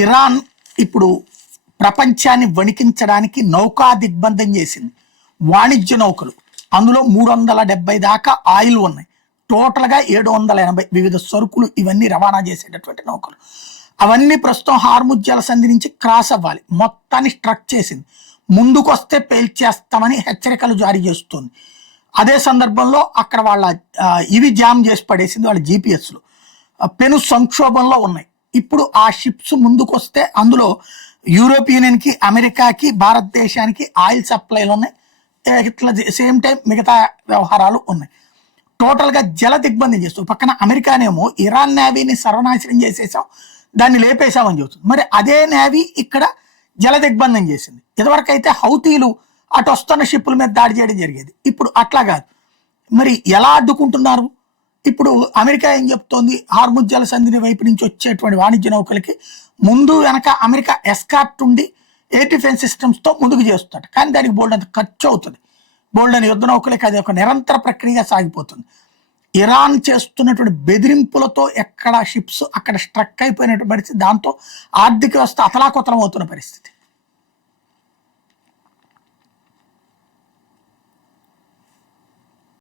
Iran ఇప్పుడు ప్రపంచాన్ని వణికించడానికి నౌకా దిగ్బంధం చేసింది. వాణిజ్య నౌకలు అందులో 370 దాకా ఆయిల్ ఉన్నాయి. టోటల్గా 780 వివిధ సరుకులు ఇవన్నీ రవాణా చేసేటటువంటి నౌకలు. అవన్నీ ప్రస్తుతం హార్ముజ్ జలసంధి నుంచి క్రాస్ అవ్వాలి. మొత్తాన్ని స్ట్రక్ చేసింది. ముందుకొస్తే పేల్చేస్తామని హెచ్చరికలు జారీ చేస్తుంది. అదే సందర్భంలో అక్కడ వాళ్ళ ఇవి జామ్ చేసి పడేసింది. వాళ్ళ జీపీఎస్లు పెను సంక్షోభంలో ఉన్నాయి. ఇప్పుడు ఆ షిప్స్ ముందుకొస్తే అందులో యూరోపియన్ యూనియన్కి, అమెరికాకి, భారతదేశానికి ఆయిల్ సప్లైలు ఉన్నాయి. ఇట్లా సేమ్ టైం మిగతా వ్యవహారాలు ఉన్నాయి. టోటల్గా జల దిగ్బంధం చేస్తూ పక్కన అమెరికానేమో ఇరాన్ నేవీని సర్వనాశనం చేసేసాం, దాన్ని లేపేశామని చెబుతుంది. మరి అదే నేవీ ఇక్కడ జల దిగ్బంధం చేసింది. ఇదివరకు అయితే హౌతీలు అటు వస్తున్న షిప్పుల మీద దాడి చేయడం జరిగేది. ఇప్పుడు అట్లా కాదు. మరి ఎలా అడ్డుకుంటున్నారు? ఇప్పుడు అమెరికా ఏం చెప్తోంది? హార్ముజ్ జలసంధిని వైపు నుంచి వచ్చేటువంటి వాణిజ్య నౌకలకి ముందు వెనక అమెరికా ఎస్కార్ట్ ఉండి ఎయిర్ డిఫెన్స్ సిస్టమ్స్తో ముందుకు చేస్తాడు. కానీ దానికి బోల్డ్ అంత ఖర్చు అవుతుంది. బోల్డ్ అని యుద్ధ నౌకలకి అది ఒక నిరంతర ప్రక్రియగా సాగిపోతుంది. ఇరాన్ చేస్తున్నటువంటి బెదిరింపులతో ఎక్కడ షిప్స్ అక్కడ స్ట్రక్ అయిపోయినటువంటి పరిస్థితి, దాంతో ఆర్థిక వ్యవస్థ అతలాకుతలం అవుతున్న పరిస్థితి.